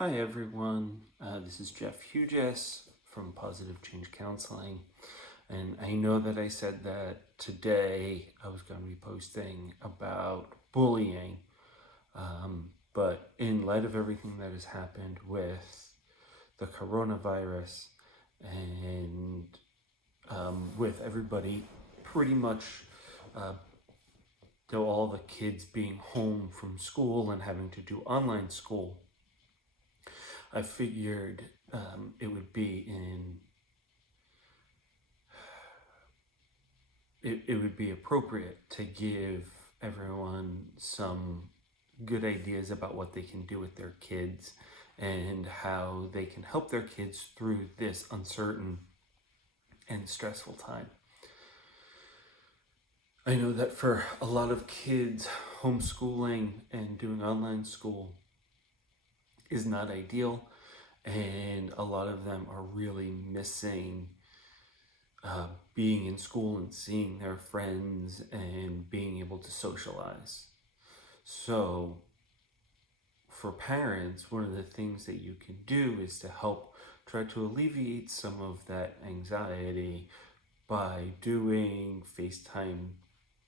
Hi everyone, this is Jeff Hughes from Positive Change Counseling, and I know that I said that today I was going to be posting about bullying, but in light of everything that has happened with the coronavirus and with everybody pretty much, uh, all the kids being home from school and having to do online school, I figured it would be it would be appropriate to give everyone some good ideas about what they can do with their kids and how they can help their kids through this uncertain and stressful time. I know that for a lot of kids, homeschooling and doing online school is not ideal, and a lot of them are really missing being in school and seeing their friends and being able to socialize. So for parents, one of the things that you can do is to help try to alleviate some of that anxiety by doing FaceTime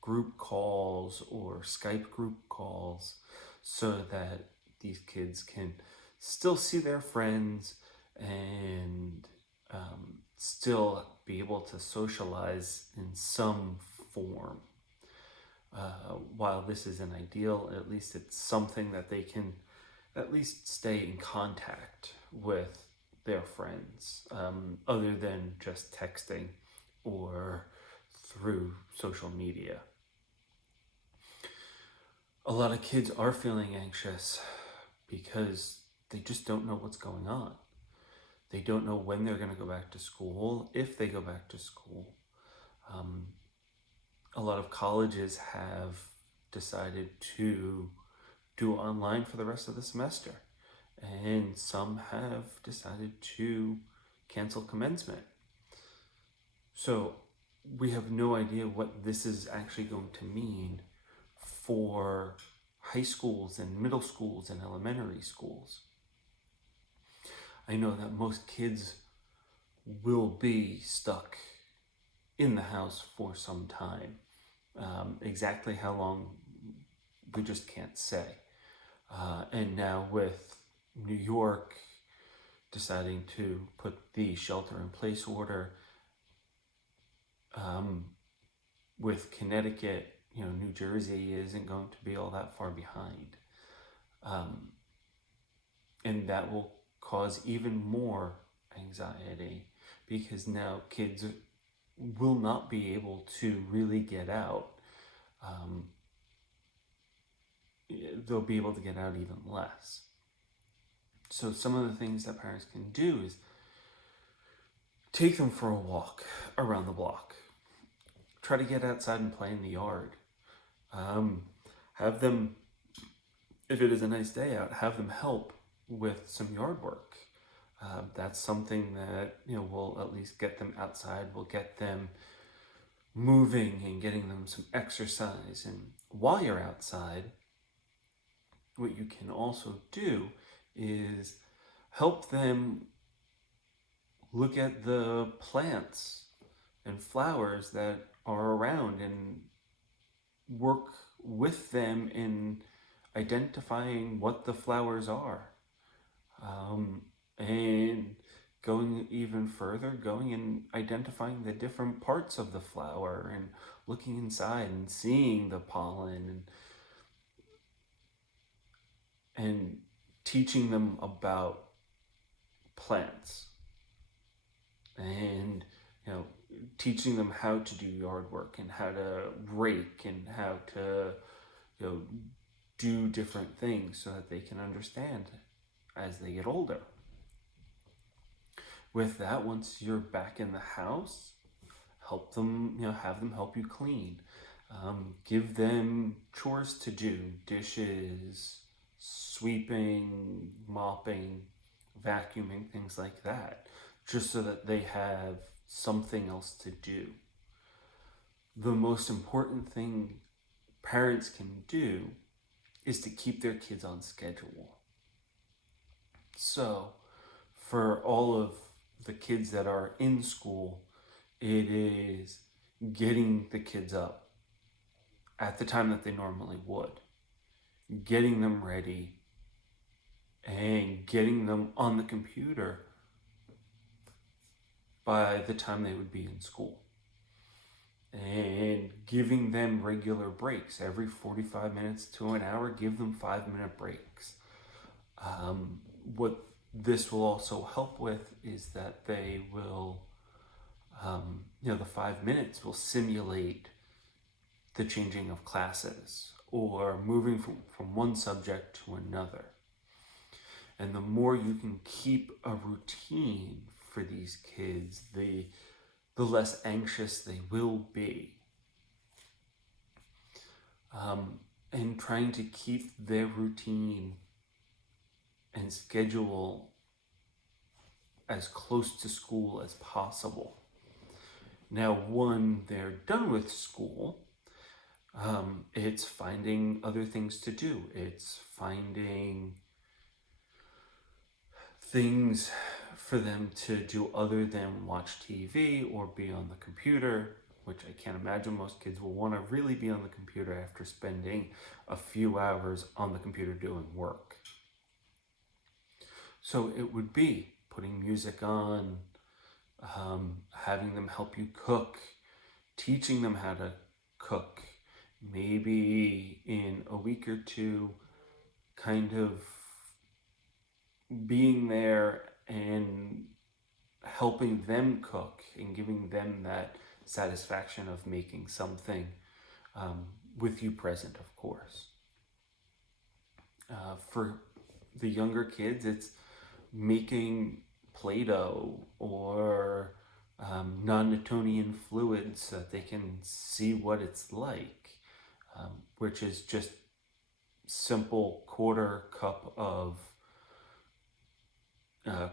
group calls or Skype group calls so that these kids can still see their friends and still be able to socialize in some form. While this isn't ideal, at least it's something that they can at least stay in contact with their friends, other than just texting or through social media. A lot of kids are feeling anxious because they just don't know what's going on. They don't know when they're going to go back to school, if they go back to school. A lot of colleges have decided to do online for the rest of the semester, and some have decided to cancel commencement. So we have no idea what this is actually going to mean for high schools and middle schools and elementary schools. I know that most kids will be stuck in the house for some time. Exactly how long, we just can't say. And now with New York deciding to put the shelter-in-place order, with Connecticut, New Jersey isn't going to be all that far behind. And that will cause even more anxiety because now kids will not be able to really get out. They'll be able to get out even less. So some of the things that parents can do is take them for a walk around the block. Try to get outside and play in the yard. Have them, if it is a nice day out, have them help with some yard work. That's something that will at least get them outside, will get them moving and getting them some exercise. And while you're outside, what you can also do is help them look at the plants and flowers that are around and work with them in identifying what the flowers are. And going even further, going and identifying the different parts of the flower and looking inside and seeing the pollen and teaching them about plants and teaching them how to do yard work and how to rake and how to do different things so that they can understand as they get older. With that, once you're back in the house, help them, have them help you clean. Give them chores to do, dishes, sweeping, mopping, vacuuming, things like that, just so that they have something else to do. The most important thing parents can do is to keep their kids on schedule. So for all of the kids that are in school, it is getting the kids up at the time that they normally would, getting them ready, and getting them on the computer by the time they would be in school. And giving them regular breaks every 45 minutes to an hour, give them 5-minute breaks. What this will also help with is that they will, the 5 minutes will simulate the changing of classes or moving from one subject to another. And the more you can keep a routine for these kids, the less anxious they will be. And trying to keep their routine and schedule as close to school as possible. Now, when they're done with school, it's finding other things to do. It's finding things for them to do other than watch TV or be on the computer, which I can't imagine most kids will want to really be on the computer after spending a few hours on the computer doing work. So it would be putting music on, having them help you cook, teaching them how to cook, maybe in a week or two, kind of being there and helping them cook and giving them that satisfaction of making something with you present, of course. For the younger kids, it's making Play-Doh or non-Newtonian fluids so that they can see what it's like, which is just simple 1/4 cup of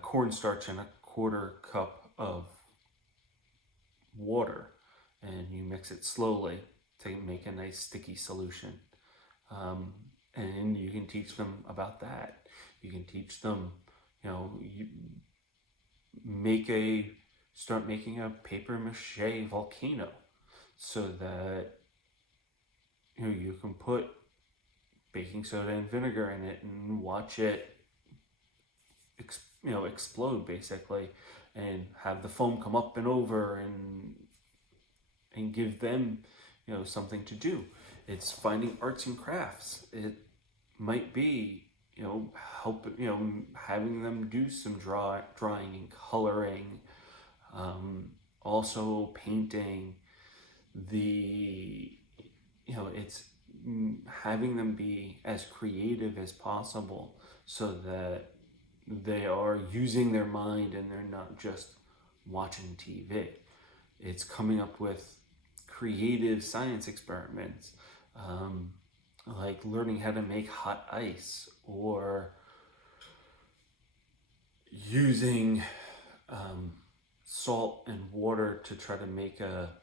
cornstarch and a 1/4 cup of water, and you mix it slowly to make a nice sticky solution. And you can teach them about that. You can teach them, you start making a paper mache volcano so that you can put baking soda and vinegar in it and watch it explode basically, and have the foam come up and over and give them something to do. It's finding arts and crafts. It might be having them do some drawing and coloring, also painting. It's having them be as creative as possible so that they are using their mind and they're not just watching TV. It's coming up with creative science experiments, like learning how to make hot ice, or using salt and water to try to make to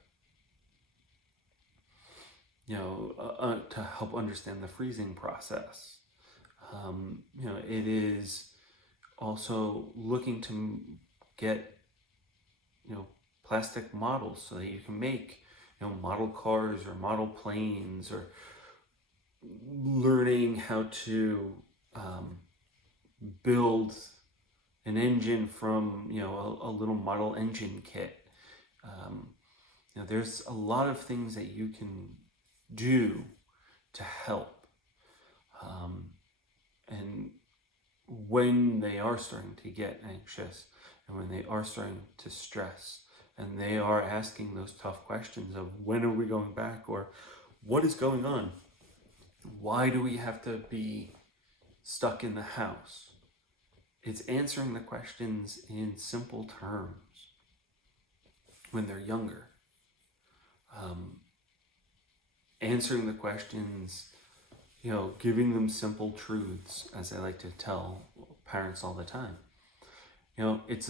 help understand the freezing process. It is also looking to get plastic models so that you can make model cars or model planes, or learning how to build an engine from a little model engine kit. There's a lot of things that you can do to help, and when they are starting to get anxious and when they are starting to stress and they are asking those tough questions of when are we going back, or what is going on, why do we have to be stuck in the house, it's answering the questions in simple terms when they're younger. Answering the questions, giving them simple truths, as I like to tell parents all the time. It's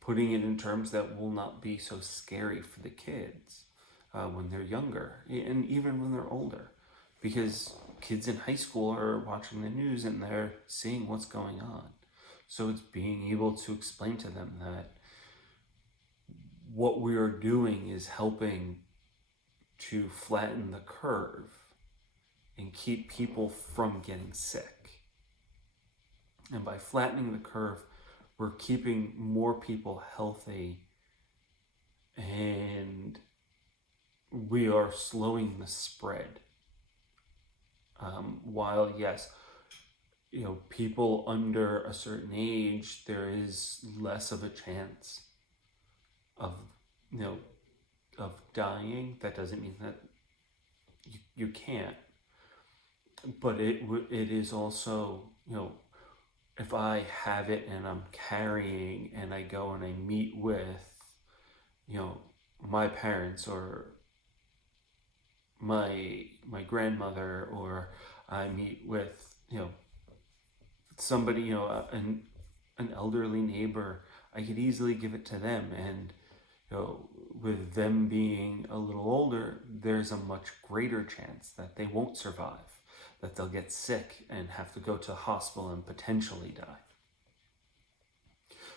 putting it in terms that will not be so scary for the kids when they're younger, and even when they're older, because kids in high school are watching the news and they're seeing what's going on. So it's being able to explain to them that what we are doing is helping to flatten the curve and keep people from getting sick. And by flattening the curve, we're keeping more people healthy, and we are slowing the spread. While yes, people under a certain age, there is less of a chance of of dying. That doesn't mean that you can't, but it is also, if I have it and I'm carrying and I go and I meet with my parents or my grandmother, or I meet with somebody, an elderly neighbor, I could easily give it to them. And with them being a little older, there's a much greater chance that they won't survive, that they'll get sick and have to go to the hospital and potentially die.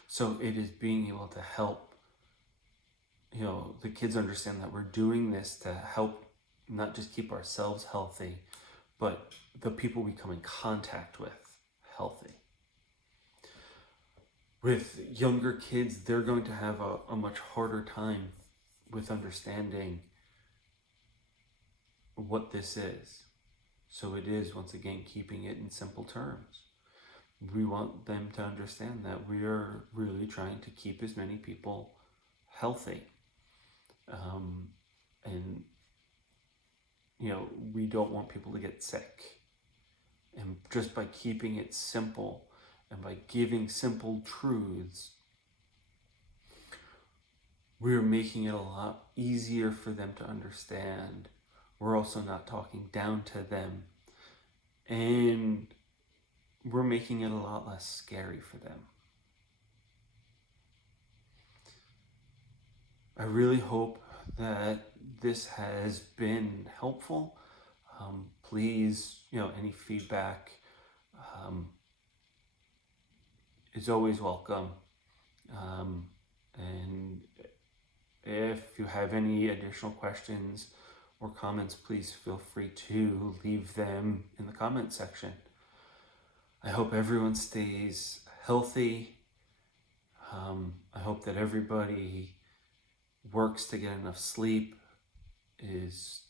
So it is being able to help the kids understand that we're doing this to help not just keep ourselves healthy, but the people we come in contact with healthy. With younger kids, they're going to have a much harder time with understanding what this is. So it is, once again, keeping it in simple terms. We want them to understand that we are really trying to keep as many people healthy. And we don't want people to get sick. And just by keeping it simple and by giving simple truths, we're making it a lot easier for them to understand. We're also not talking down to them. And we're making it a lot less scary for them. I really hope that this has been helpful. Please, any feedback is always welcome. And if you have any additional questions or comments, please feel free to leave them in the comment section. I hope everyone stays healthy. I hope that everybody works to get enough sleep, is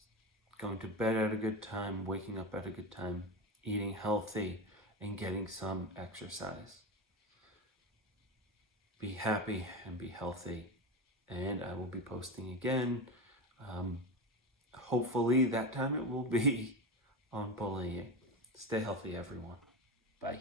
going to bed at a good time, waking up at a good time, eating healthy, and getting some exercise. Be happy and be healthy, and I will be posting again. Hopefully that time it will be on bullying. Stay healthy, everyone. Bye.